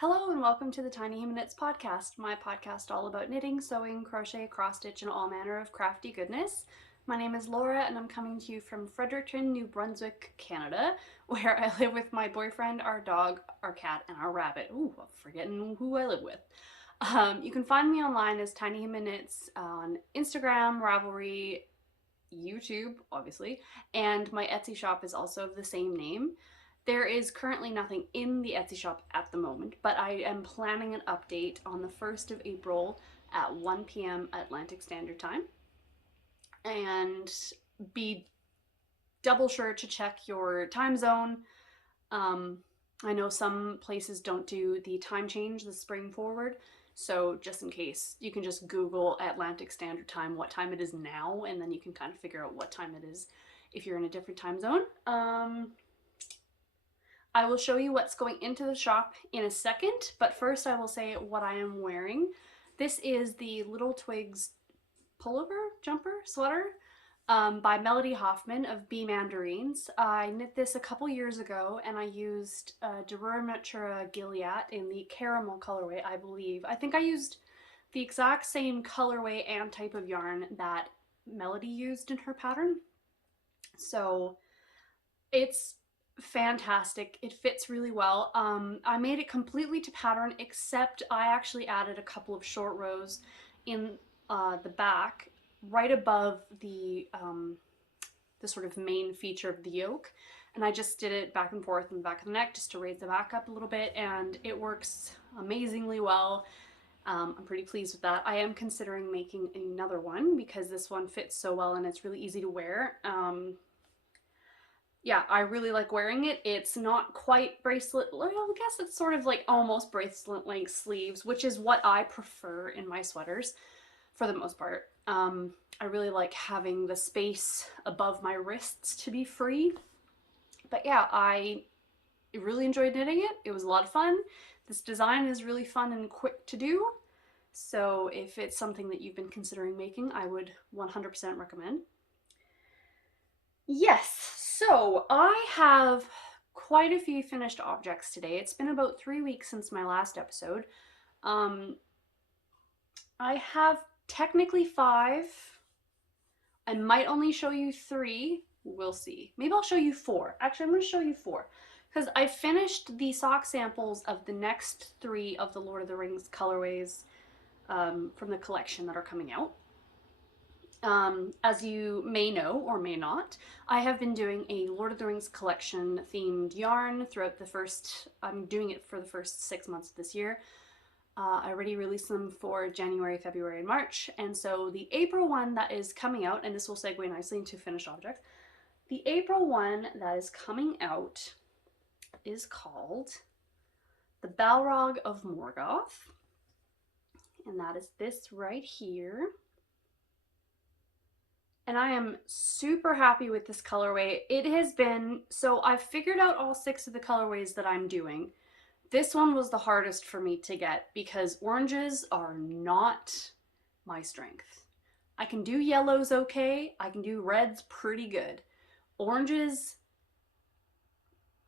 Hello and welcome to the Tiny Human Knits podcast, my podcast all about knitting, sewing, crochet, cross stitch, and all manner of crafty goodness. My name is Laura and I'm coming to you from Fredericton, New Brunswick, Canada, where I live with my boyfriend, our dog, our cat, and our rabbit. Ooh, I'm forgetting who I live with. You can find me online as Tiny Human Knits on Instagram, Ravelry, YouTube, obviously, and my Etsy shop is also of the same name. There is currently nothing in the Etsy shop at the moment, but I am planning an update on the 1st of April at 1 p.m. Atlantic Standard Time. And be double sure to check your time zone. I know some places don't do the time change, the spring forward, so just in case, you can just Google Atlantic Standard Time, what time it is now, and then you can kind of figure out what time it is if you're in a different time zone. I will show you what's going into the shop in a second, but first I will say what I am wearing. This is the Little Twigs pullover, jumper, sweater by Melody Hoffman of Bee Mandarines. I knit this a couple years ago and I used Derura Natura Gilead in the caramel colorway, I believe. I think I used the exact same colorway and type of yarn that Melody used in her pattern. So it's fantastic. It fits really well. I made it completely to pattern, except I actually added a couple of short rows in the back, right above the sort of main feature of the yoke, and I just did it back and forth in the back of the neck just to raise the back up a little bit, and it works amazingly well. I'm pretty pleased with that. I am considering making another one because this one fits so well and it's really easy to wear. Yeah, I really like wearing it. It's not quite bracelet, well, I guess it's sort of like almost bracelet length sleeves, which is what I prefer in my sweaters for the most part. I really like having the space above my wrists to be free. But yeah, I really enjoyed knitting it. It was a lot of fun. This design is really fun and quick to do. So if it's something that you've been considering making, I would 100% recommend. Yes, so I have quite a few finished objects today. It's been about 3 weeks since my last episode. I have technically 5. I might only show you 3. We'll see. Maybe I'll show you 4. Actually, I'm going to show you 4 because I finished the sock samples of the next 3 of the Lord of the Rings colorways from the collection that are coming out. As you may know or may not, I have been doing a Lord of the Rings collection themed yarn throughout I'm doing it for the first 6 months of this year. I already released them for January, February, and March, and so the April one that is coming out, and this will segue nicely into finished objects, the April one that is coming out is called the Balrog of Morgoth, and that is this right here. And I am super happy with this colorway. It has been, so I've figured out all 6 of the colorways that I'm doing. This one was the hardest for me to get because oranges are not my strength. I can do yellows okay, I can do reds pretty good. Oranges,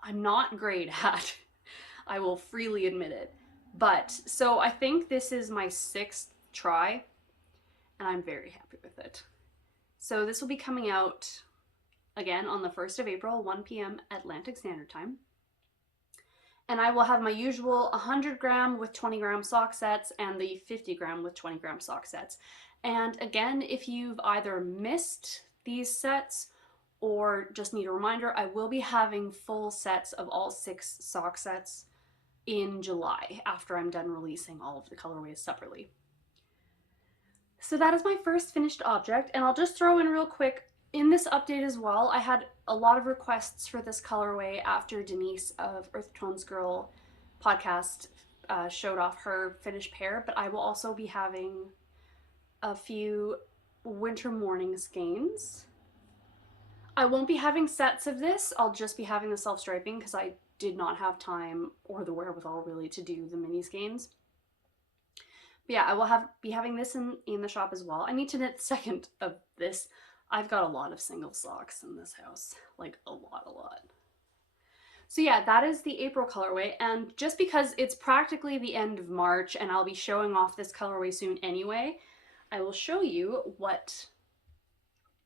I'm not great at. I will freely admit it. But, so I think this is my 6th try, and I'm very happy with it. So this will be coming out, again, on the 1st of April, 1 p.m. Atlantic Standard Time. And I will have my usual 100 gram with 20 gram sock sets and the 50 gram with 20 gram sock sets. And again, if you've either missed these sets or just need a reminder, I will be having full sets of all 6 sock sets in July after I'm done releasing all of the colorways separately. So that is my first finished object, and I'll just throw in real quick, in this update as well, I had a lot of requests for this colorway after Denise of Earth Tones Girl podcast showed off her finished pair, but I will also be having a few winter morning skeins. I won't be having sets of this, I'll just be having the self-striping because I did not have time or the wherewithal really to do the mini skeins. But yeah, I will be having this in the shop as well. I need to knit the second of this. I've got a lot of single socks in this house, like a lot. So yeah, that is the April colorway, and just because it's practically the end of March and I'll be showing off this colorway soon anyway, I will show you what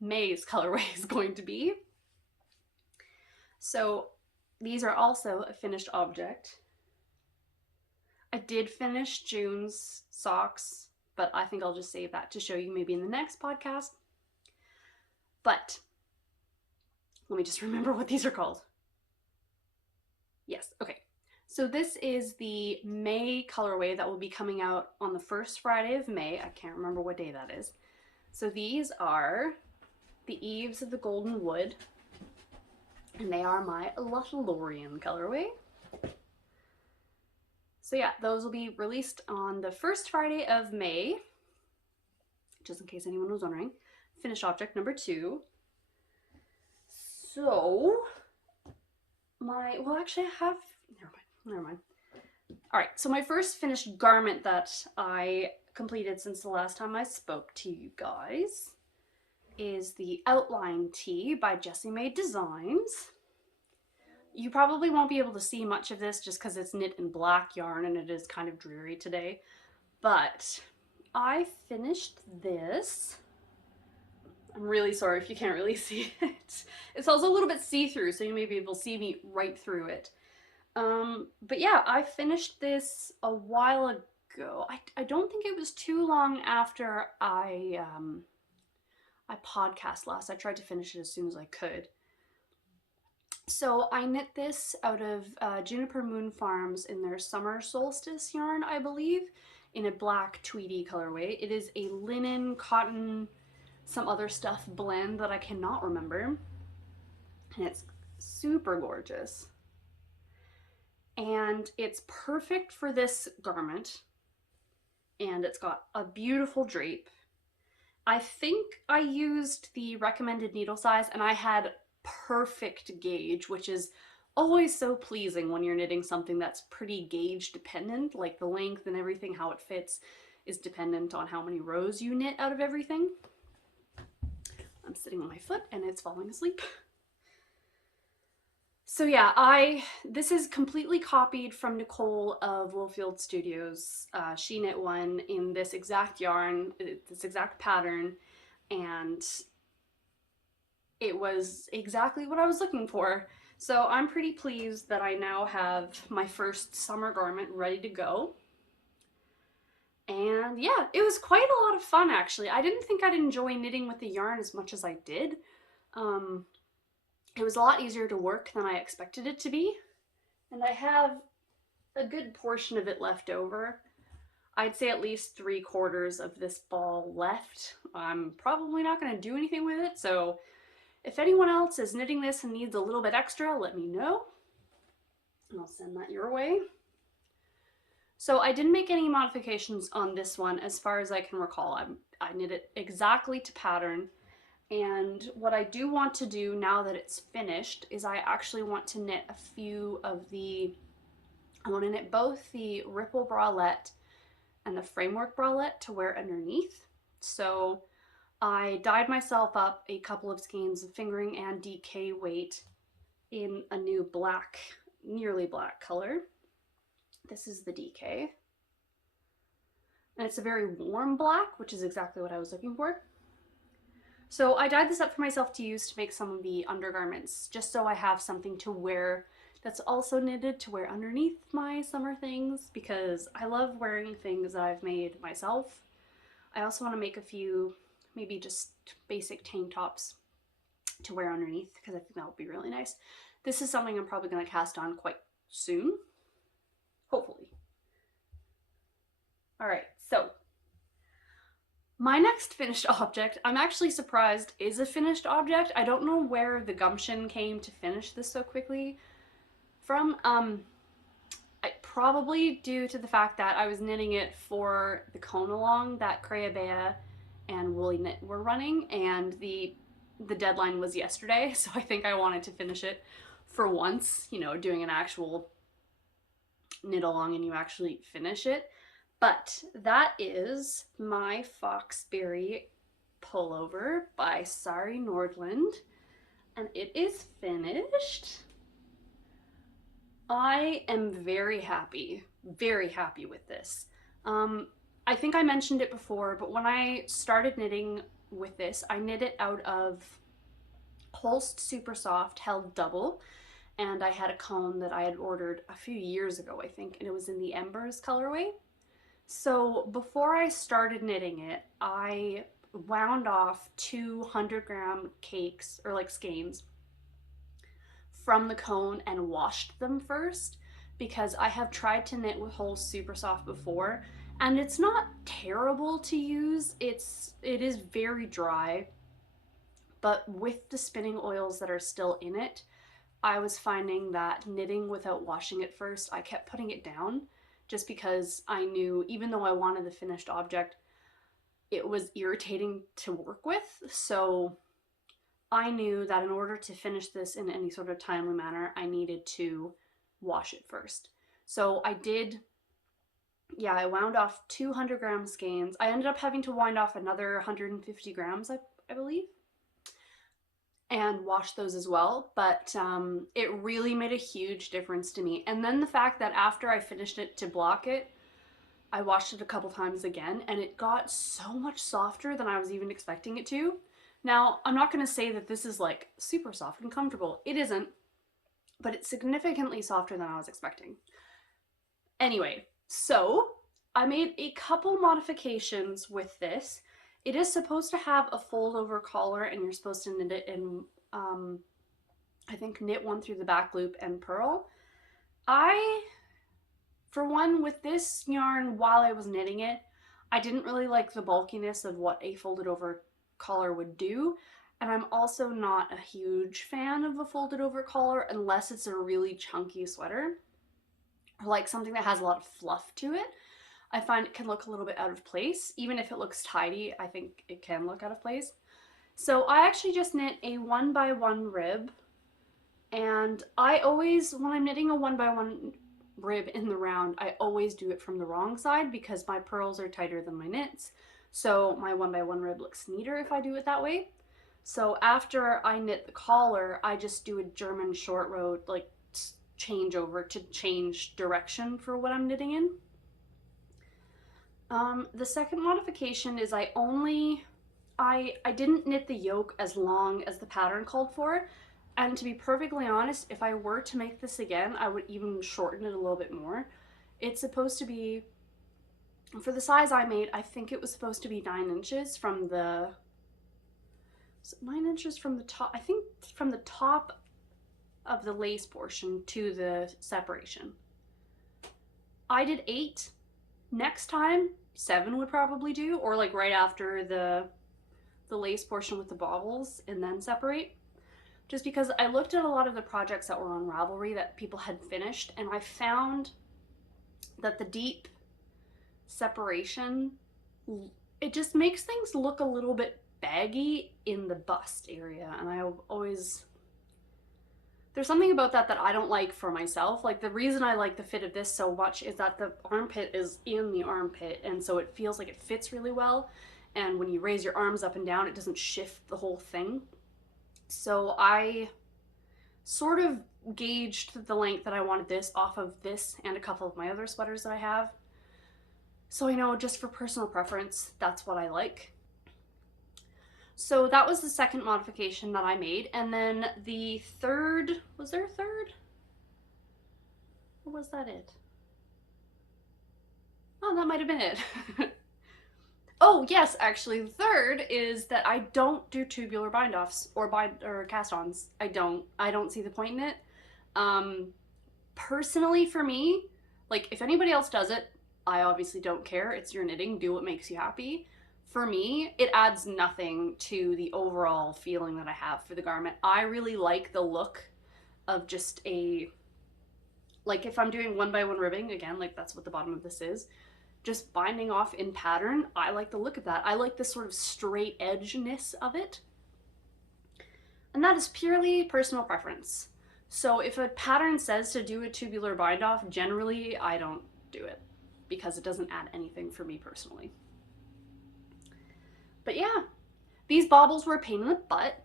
May's colorway is going to be. So these are also a finished object. I did finish June's socks, but I think I'll just save that to show you maybe in the next podcast. But let me just remember what these are called. Yes, okay. So this is the May colorway that will be coming out on the first Friday of May. I can't remember what day that is. So these are the Eves of the Golden Wood, and they are my Lothlorien colorway. So yeah, those will be released on the first Friday of May, just in case anyone was wondering. Finished object number 2. So well, actually I have, never mind. All right, so my first finished garment that I completed since the last time I spoke to you guys is the Outline Tee by Jessie Made Designs. You probably won't be able to see much of this just because it's knit in black yarn and it is kind of dreary today, but I finished this. I'm really sorry if you can't really see it. It's also a little bit see-through, so you may be able to see me right through it. But yeah, I finished this a while ago. I don't think it was too long after I podcast last. I tried to finish it as soon as I could. So I knit this out of Juniper Moon Farms in their Summer Solstice yarn, I believe, in a black tweedy colorway. It is a linen, cotton, some other stuff blend that I cannot remember. And it's super gorgeous. And it's perfect for this garment. And it's got a beautiful drape. I think I used the recommended needle size and I had perfect gauge, which is always so pleasing when you're knitting something that's pretty gauge dependent, like the length and everything, how it fits is dependent on how many rows you knit out of everything. I'm sitting on my foot and it's falling asleep. So yeah, this is completely copied from Nicole of Woolfield Studios. She knit one in this exact yarn, this exact pattern, and it was exactly what I was looking for. So I'm pretty pleased that I now have my first summer garment ready to go. And yeah, it was quite a lot of fun actually. I didn't think I'd enjoy knitting with the yarn as much as I did. It was a lot easier to work than I expected it to be. And I have a good portion of it left over. I'd say at least 3/4 of this ball left. I'm probably not going to do anything with it, so if anyone else is knitting this and needs a little bit extra, let me know, and I'll send that your way. So I didn't make any modifications on this one as far as I can recall. I knit it exactly to pattern, and what I do want to do now that it's finished is I actually want to knit a few of I want to knit both the ripple bralette and the framework bralette to wear underneath. So I dyed myself up a couple of skeins of fingering and DK weight in a new black, nearly black color. This is the DK. And it's a very warm black, which is exactly what I was looking for. So I dyed this up for myself to use to make some of the undergarments, just so I have something to wear that's also knitted to wear underneath my summer things, because I love wearing things that I've made myself. I also want to make a few maybe just basic tank tops to wear underneath, because I think that would be really nice. This is something I'm probably going to cast on quite soon, hopefully. All right, so my next finished object, I'm actually surprised is a finished object. I don't know where the gumption came to finish this so quickly from. Probably due to the fact that I was knitting it for the Cone Along that Creabea and Woolly Knit were running, and the deadline was yesterday, so I think I wanted to finish it for once, you know, doing an actual knit along and you actually finish it. But that is my Foxberry pullover by Sari Nordland, and it is finished. I am very happy with this. Um, I think I mentioned it before, but when I started knitting with this, I knit it out of Holst Super Soft held double, and I had a cone that I had ordered a few years ago, I think, and it was in the Embers colorway. So before I started knitting it, I wound off 200-gram cakes or like skeins from the cone and washed them first because I have tried to knit with Holst Super Soft before and it's not terrible to use. It is very dry, but with the spinning oils that are still in it, I was finding that knitting without washing it first, I kept putting it down just because I knew even though I wanted the finished object, it was irritating to work with. So I knew that in order to finish this in any sort of timely manner, I needed to wash it first. So I did, yeah, I wound off 200-gram skeins. I ended up having to wind off another 150 grams, I believe, and wash those as well. But it really made a huge difference to me. And then the fact that after I finished it to block it, I washed it a couple times again and it got so much softer than I was even expecting it to. Now, I'm not going to say that this is like super soft and comfortable. It isn't, but it's significantly softer than I was expecting. Anyway, so I made a couple modifications with this. It is supposed to have a fold over collar and you're supposed to knit it in, I think, knit one through the back loop and purl. For one, with this yarn, while I was knitting it, I didn't really like the bulkiness of what a folded over collar would do. And I'm also not a huge fan of a folded over collar unless it's a really chunky sweater or like something that has a lot of fluff to it. I find it can look a little bit out of place. Even if it looks tidy, I think it can look out of place. So I actually just knit a 1x1 rib. And I always, when I'm knitting a 1x1 rib in the round, I always do it from the wrong side because my purls are tighter than my knits. So my 1x1 rib looks neater if I do it that way. So after I knit the collar, I just do a German short row like change over to change direction for what I'm knitting in. The second modification is I didn't knit the yoke as long as the pattern called for. And to be perfectly honest, if I were to make this again, I would even shorten it a little bit more. It's supposed to be, for the size I made, I think it was supposed to be 9 inches from the, 9 inches from the top, I think from the top of the lace portion to the separation. I did 8. Next time, 7 would probably do, or like right after the lace portion with the bobbles and then separate. Just because I looked at a lot of the projects that were on Ravelry that people had finished, and I found that the deep separation, it just makes things look a little bit baggy in the bust area, and I always, there's something about that that I don't like for myself. Like the reason I like the fit of this so much is that the armpit is in the armpit, and so it feels like it fits really well, and when you raise your arms up and down, it doesn't shift the whole thing. So I sort of gauged the length that I wanted this off of this and a couple of my other sweaters that I have. So I know just for personal preference, that's what I like. So that was the second modification that I made. And then the third, was there a third? Or was that it? Oh, that might have been it. Oh yes, actually the third is that I don't do tubular bind offs or cast ons. I don't see the point in it. Personally for me, like if anybody else does it, I obviously don't care. It's your knitting, do what makes you happy. For me, it adds nothing to the overall feeling that I have for the garment. I really like the look of just a, like if I'm doing 1x1 ribbing, again, like that's what the bottom of this is, just binding off in pattern, I like the look of that. I like the sort of straight edgeness of it. And that is purely personal preference. So if a pattern says to do a tubular bind off, generally I don't do it because it doesn't add anything for me personally. But yeah, these baubles were a pain in the butt.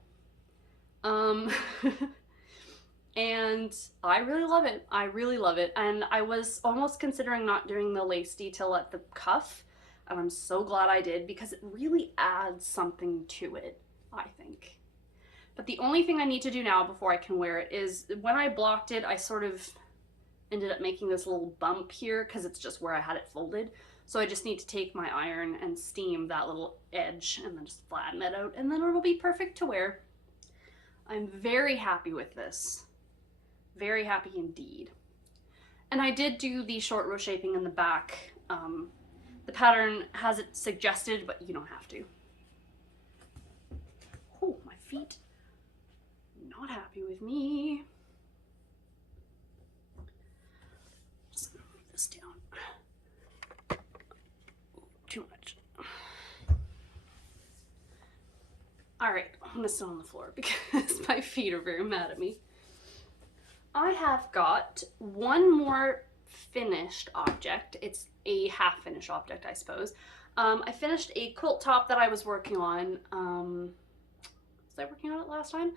and I really love it. I really love it. And I was almost considering not doing the lace detail at the cuff, and I'm so glad I did because it really adds something to it, I think. But the only thing I need to do now before I can wear it is when I blocked it, I sort of ended up making this little bump here because it's just where I had it folded. So I just need to take my iron and steam that little edge and then just flatten it out, and then it'll be perfect to wear. I'm very happy with this. Very happy indeed. And I did do the short row shaping in the back. The pattern has it suggested, but you don't have to. Oh, my feet. Not happy with me. Just gonna move this down. Too much. All right, I'm gonna sit on the floor because my feet are very mad at me. I have got one more finished object. It's a half finished object, I suppose. I finished a quilt top that I was working on. Was I working on it last time?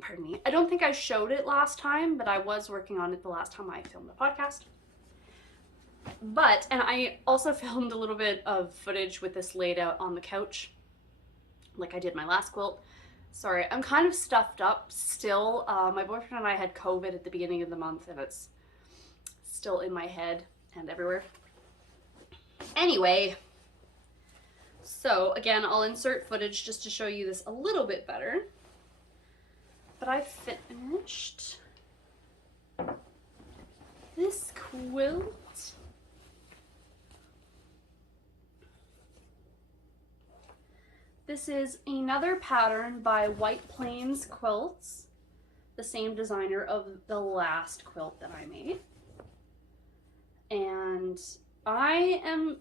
Pardon me. I don't think I showed it last time, but I was working on it the last time I filmed the podcast. And I also filmed a little bit of footage with this laid out on the couch, like I did my last quilt. Sorry, I'm kind of stuffed up still. My boyfriend and I had COVID at the beginning of the month, and it's still in my head and everywhere. Anyway, so again, I'll insert footage just to show you this a little bit better. But I finished this quilt. This is another pattern by White Plains Quilts, the same designer of the last quilt that I made. And I am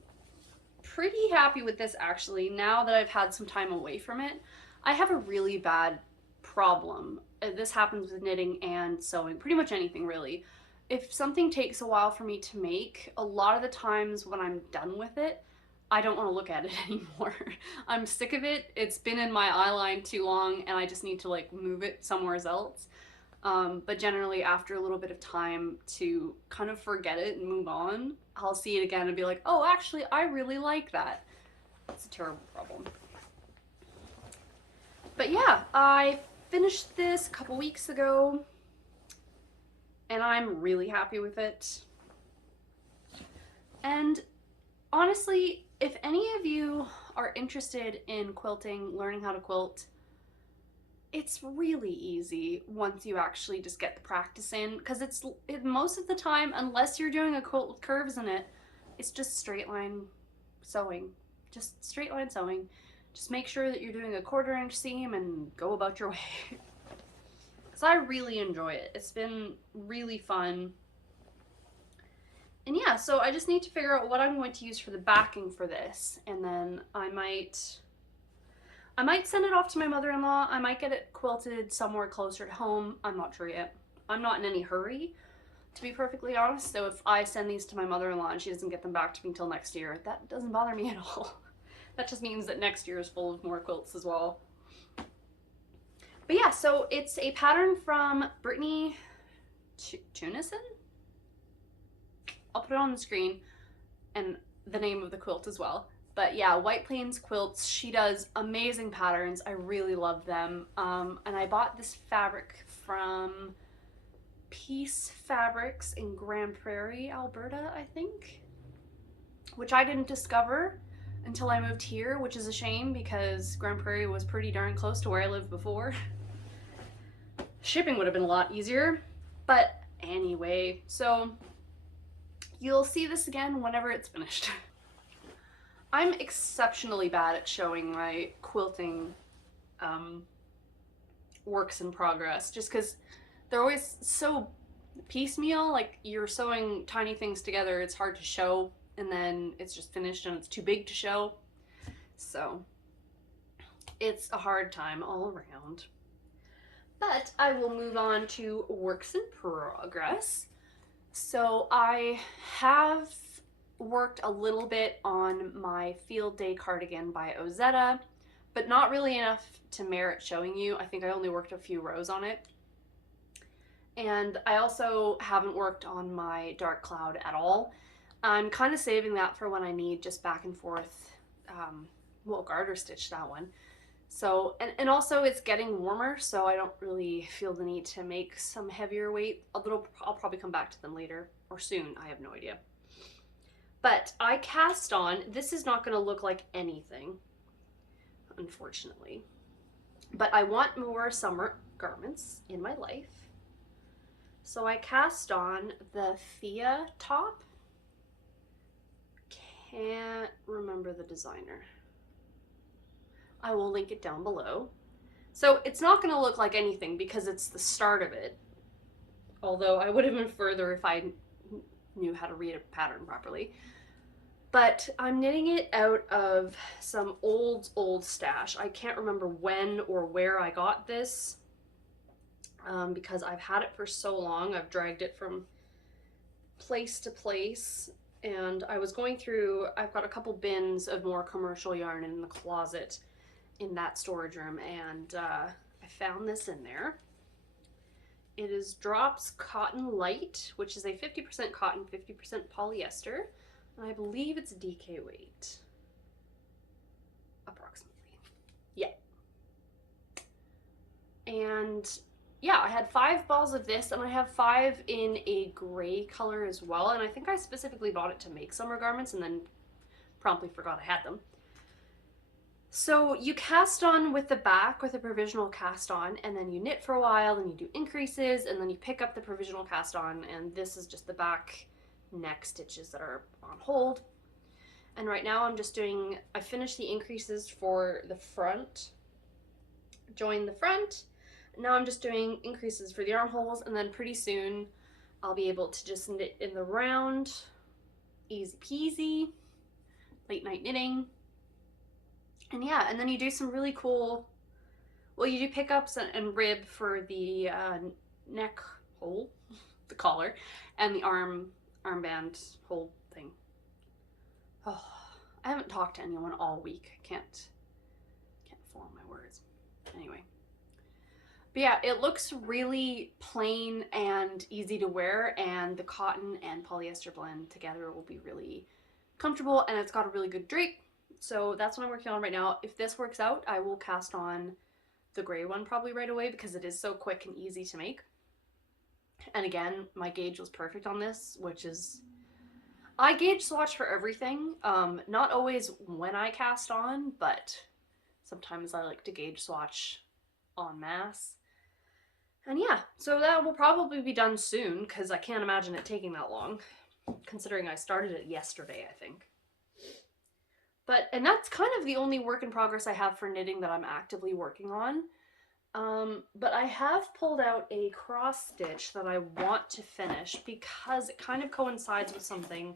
pretty happy with this actually, now that I've had some time away from it. I have a really bad problem. This happens with knitting and sewing, pretty much anything really. If something takes a while for me to make, a lot of the times when I'm done with it, I don't want to look at it anymore. I'm sick of it. It's been in my eye line too long and I just need to like move it somewhere else. But generally after a little bit of time to kind of forget it and move on, I'll see it again and be like, oh, actually, I really like that. It's a terrible problem. But yeah, I finished this a couple weeks ago and I'm really happy with it. And honestly, if any of you are interested in quilting, learning how to quilt, it's really easy once you actually just get the practice in, because most of the time, unless you're doing a quilt with curves in it, it's just straight line sewing. Just straight line sewing. Just make sure that you're doing a 1/4 inch seam and go about your way. Because I really enjoy it. It's been really fun. And yeah, so I just need to figure out what I'm going to use for the backing for this, and then I might send it off to my mother-in-law. I might get it quilted somewhere closer to home. I'm not sure yet. I'm not in any hurry, to be perfectly honest, so if I send these to my mother-in-law and she doesn't get them back to me until next year, that doesn't bother me at all. That just means that next year is full of more quilts as well. But yeah, so it's a pattern from Brittany Tunison? I'll put it on the screen and the name of the quilt as well. But yeah, White Plains Quilts, she does amazing patterns. I really love them. And I bought this fabric from Peace Fabrics in Grand Prairie, Alberta, I think, which I didn't discover until I moved here, which is a shame because Grand Prairie was pretty darn close to where I lived before. Shipping would have been a lot easier, but anyway, so you'll see this again whenever it's finished. I'm exceptionally bad at showing my quilting works in progress, just because they're always so piecemeal. Like, you're sewing tiny things together, it's hard to show, and then it's just finished and it's too big to show. So it's a hard time all around. But I will move on to works in progress. So I have worked a little bit on my Field Day cardigan by Ozetta, but not really enough to merit showing you. I think I only worked a few rows on it. And I also haven't worked on my dark cloud at all. I'm kind of saving that for when I need just back and forth, well, garter stitch that one. So, and also it's getting warmer, so I don't really feel the need to make some heavier weight. I'll probably come back to them later or soon. I have no idea. But I cast on, this is not going to look like anything, unfortunately. But I want more summer garments in my life. So I cast on the Thea top. Can't remember the designer. I will link it down below. So it's not going to look like anything because it's the start of it. Although I would have been further if I knew how to read a pattern properly. But I'm knitting it out of some old stash. I can't remember when or where I got this because I've had it for so long. I've dragged it from place to place. And I was going through, I've got a couple bins of more commercial yarn in the closet in that storage room, and I found this in there. It is Drops Cotton Light, which is a 50% cotton, 50% polyester, and I believe it's DK weight, approximately. Yeah. And yeah, I had 5 balls of this, and I have 5 in a gray color as well, and I think I specifically bought it to make summer garments and then promptly forgot I had them. So you cast on with the back with a provisional cast on, and then you knit for a while, and you do increases, and then you pick up the provisional cast on, and this is just the back neck stitches that are on hold. And right now I'm just doing, I finished the increases for the front, join the front. Now I'm just doing increases for the armholes, and then pretty soon I'll be able to just knit in the round, easy peasy, late night knitting. And yeah, and then you do some really cool, well, you do pickups and rib for the neck hole, the collar, and the armband hole thing. Oh, I haven't talked to anyone all week. I can't form my words. Anyway. But yeah, it looks really plain and easy to wear, and the cotton and polyester blend together will be really comfortable, and it's got a really good drape. So that's what I'm working on right now. If this works out, I will cast on the gray one probably right away because it is so quick and easy to make. And again, my gauge was perfect on this, which is, I gauge swatch for everything. Not always when I cast on, but sometimes I like to gauge swatch en masse. And yeah, so that will probably be done soon because I can't imagine it taking that long, considering I started it yesterday, I think. But, and that's kind of the only work in progress I have for knitting that I'm actively working on. But I have pulled out a cross stitch that I want to finish because it kind of coincides with something.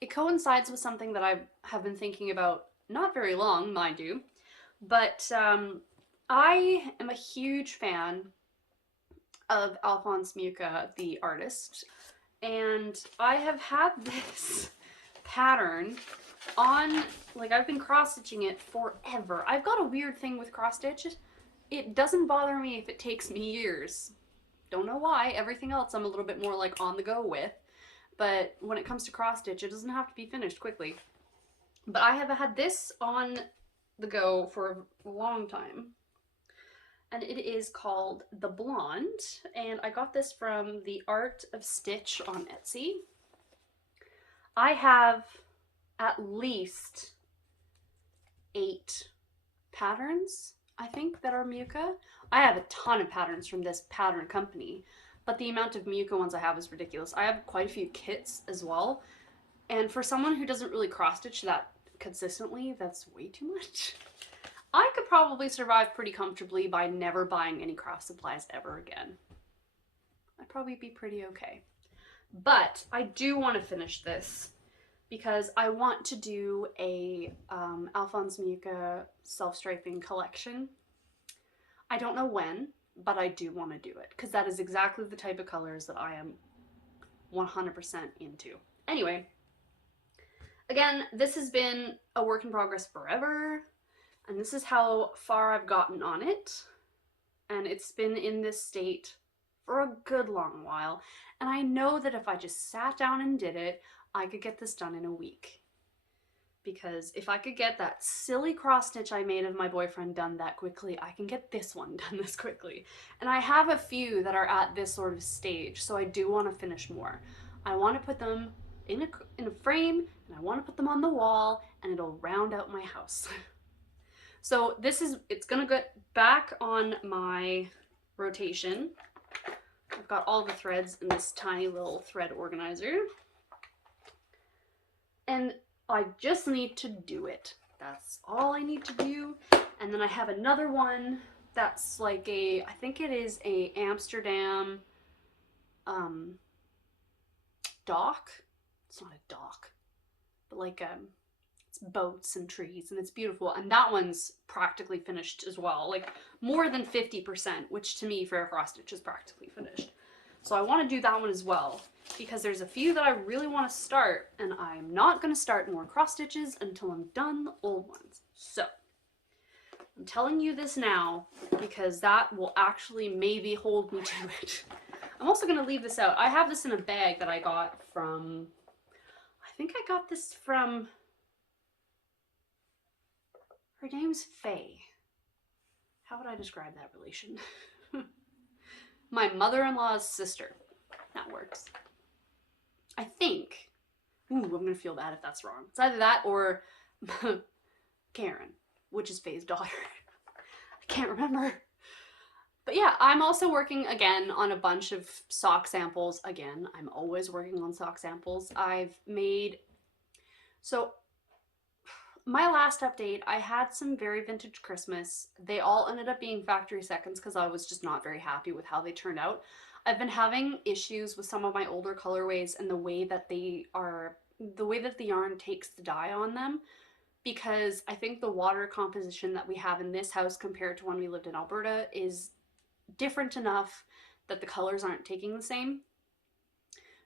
It coincides with something that I have been thinking about not very long, mind you. But I am a huge fan of Alphonse Mucha, the artist. And I have had this pattern on, like, I've been cross stitching it forever. I've got a weird thing with cross stitches. It doesn't bother me if it takes me years. Don't know why. Everything else I'm a little bit more like on the go with. But when it comes to cross stitch, it doesn't have to be finished quickly. But I have had this on the go for a long time. And it is called The Blonde. And I got this from The Art of Stitch on Etsy. I have at least 8 patterns, I think, that are Mucha. I have a ton of patterns from this pattern company, but the amount of Mucha ones I have is ridiculous. I have quite a few kits as well, and for someone who doesn't really cross stitch that consistently, that's way too much. I could probably survive pretty comfortably by never buying any craft supplies ever again. I'd probably be pretty okay. But I do want to finish this because I want to do a Alphonse Mucha self-striping collection. I don't know when, but I do want to do it because that is exactly the type of colors that I am 100% into. Anyway, again, this has been a work in progress forever, and this is how far I've gotten on it, and it's been in this state for a good long while, and I know that if I just sat down and did it, I could get this done in a week. Because if I could get that silly cross stitch I made of my boyfriend done that quickly, I can get this one done this quickly. And I have a few that are at this sort of stage, so I do want to finish more. I want to put them in a frame, and I want to put them on the wall, and it'll round out my house. So it's gonna get back on my rotation. I've got all the threads in this tiny little thread organizer. And I just need to do it. That's all I need to do. And then I have another one that's like I think it is a Amsterdam dock. It's not a dock, but like it's boats and trees, and it's beautiful. And that one's practically finished as well, like more than 50%, which to me for a cross stitch is practically finished. So I want to do that one as well, because there's a few that I really want to start, and I'm not going to start more cross stitches until I'm done the old ones. So I'm telling you this now because that will actually maybe hold me to it. I'm also going to leave this out. I have this in a bag that I got from, I think I got this from, her name's Faye. How would I describe that relation? My mother-in-law's sister. That works. I think. Ooh, I'm gonna feel bad if that's wrong. It's either that or Karen, which is Faye's daughter. I can't remember. But yeah, I'm also working again on a bunch of sock samples. Again, I'm always working on sock samples. I've made, so my last update, I had some very vintage Christmas. They all ended up being factory seconds because I was just not very happy with how they turned out. I've been having issues with some of my older colorways and the way that the yarn takes the dye on them, because I think the water composition that we have in this house compared to when we lived in Alberta is different enough that the colors aren't taking the same.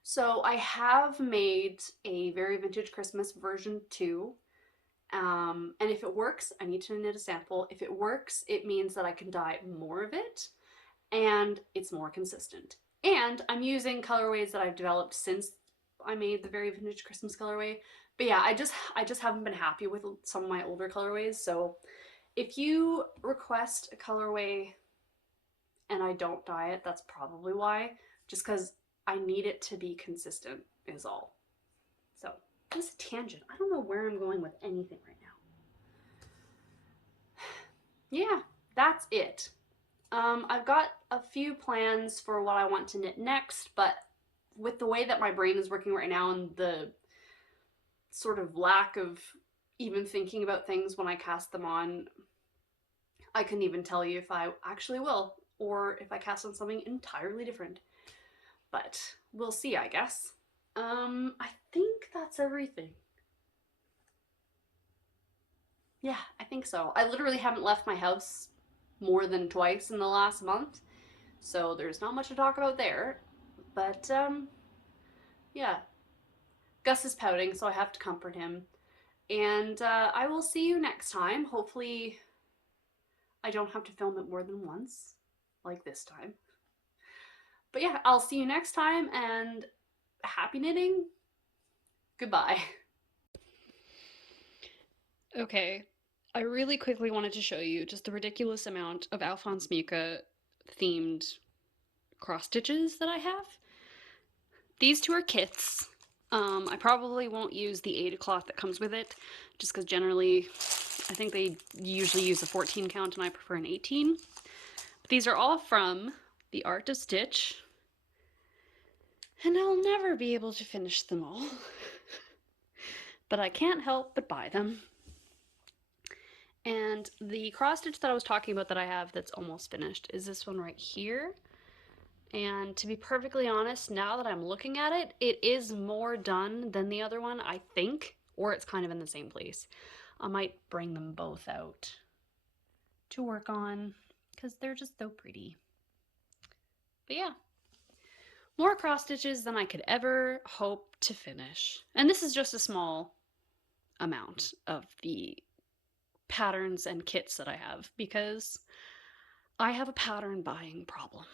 So I have made a very vintage Christmas version 2. And if it works, I need to knit a sample. If it works, it means that I can dye more of it, and it's more consistent. And I'm using colorways that I've developed since I made the very vintage Christmas colorway. But yeah, I just haven't been happy with some of my older colorways. So if you request a colorway and I don't dye it, that's probably why. Just because I need it to be consistent is all. So this is a tangent. I don't know where I'm going with anything right now. Yeah, that's it. I've got a few plans for what I want to knit next, but with the way that my brain is working right now and the sort of lack of even thinking about things when I cast them on, I couldn't even tell you if I actually will, or if I cast on something entirely different. But we'll see, I guess. I think that's everything. Yeah, I think so. I literally haven't left my house more than twice in the last month, so there's not much to talk about there. But, yeah. Gus is pouting, so I have to comfort him. And I will see you next time. Hopefully I don't have to film it more than once, like this time. But yeah, I'll see you next time, and happy knitting. Goodbye. Okay, I really quickly wanted to show you just the ridiculous amount of Alphonse Mucha themed cross stitches that I have. These two are kits. I probably won't use the Ada cloth that comes with it, just because generally I think they usually use a 14 count and I prefer an 18. But these are all from The Art of Stitch, and I'll never be able to finish them all. But I can't help but buy them. And the cross stitch that I was talking about that I have that's almost finished is this one right here. And to be perfectly honest, now that I'm looking at it, it is more done than the other one, I think, or it's kind of in the same place. I might bring them both out to work on because they're just so pretty. But yeah, more cross stitches than I could ever hope to finish. And this is just a small amount of the patterns and kits that I have because I have a pattern buying problem.